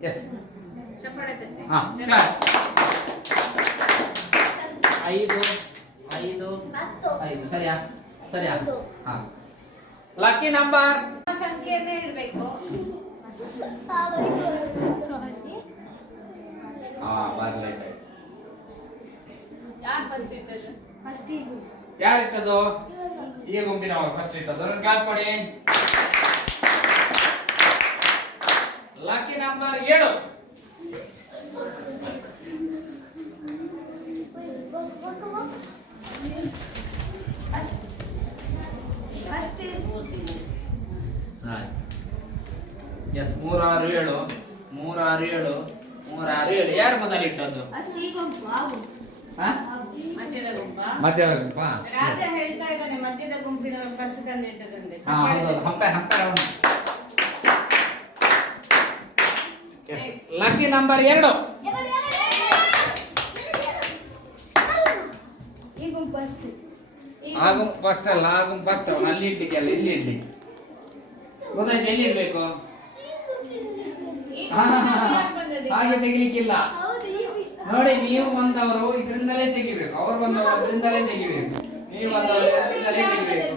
S. ಐದು ಐದು ಐದು. ಸರಿಯಾ? ಸರಿಯಾ. ಹಾ. ಲಕ್ಕಿ ನಂಬರ್ ಸಂಖ್ಯೆಯನ್ನೇ ಹೇಳ್ಬೇಕು. ಹಾ ಬರ್ಲೈಟ್ ಯಾರು ಇಟ್ಟದ್ದು ಈ ಗುಂಪಿನವರು ಫಸ್ಟ್ ಇಟ್ಟದ್ದು ಅವ್ರನ್ನ ಕ್ಲಾಪ್ ಕೊಡಿ. ಲಕ್ಕಿ ನಂಬರ್ ಏಳು. ಎಸ್ ಎಸ್ ಮೂರಾರು ಏಳು. ಮೂರಾರು ಏಳು. ಮೂರಾರು ಏಳು. ಯಾರು ಮೊದಲು ಇಟ್ಟದ್ದು? ಫಸ್ಟ್ ಈ ಗುಂಪು ಆಗು ಹಾ? ಮಧ್ಯದ ಗುಂಪ ಹಂಪ ಗುಂಪಾ ರಾಜ ಹೇಳ್ತಾ ಇದ್ದಾನೆ ಮಧ್ಯದ ಗುಂಪಿನ ಫಸ್ಟ್ ತಂದಿಟ್ಟದಂತೆ ಹಾ ಹೌದು ಹಂಪೆ ಹಂಪೆ ಅವನು ಲಕ್ಕಿ ನಂಬರ್ ಎರಡು. ಆಗುಂ ಫಸ್ಟ್ ಅಲ್ಲ ಆಗುಂ ಫಸ್ಟ್ ಅಲ್ಲಿ ಇಡ್ಲಿಕ್ಕೆ ಅಲ್ಲ ಇಲ್ಲಿ ಇಡ್ಲಿ. ಗೊತ್ತಾಯ್ತು ಎಲ್ಲಿ ಇಡ್ಬೇಕು. ಹಾಗೆ ತೆಗಿಲಿಕ್ಕಿಲ್ಲ. ಹೌದು ನೋಡಿ ನೀವು ಬಂದವರು ಇದರಿಂದಲೇ ತೆಗಿಬೇಕು. ಅವ್ರು ಬಂದವರು ಅದರಿಂದಲೇ ತೆಗಿಬೇಕು. ನೀವು ಬಂದವರು ಅದರಿಂದಲೇ ತೆಗಿಬೇಕು.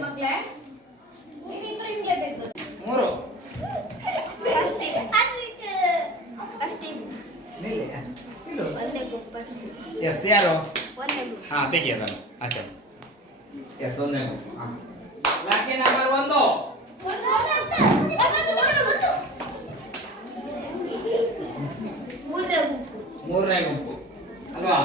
ಒಂದೇ ಎಸ್ ಯಾರು ಹಾ ತೆಗಿ ಅದನ್ನು ಆಚೆ ಎಸ್ ಒಂದೇ ಗುಂಪು ಹಾ ಲಕ್ಕಿ ನಂಬರ್ ಒಂದು ಮೂರನೇ ಗುಂಪು ಅಲ್ವಾ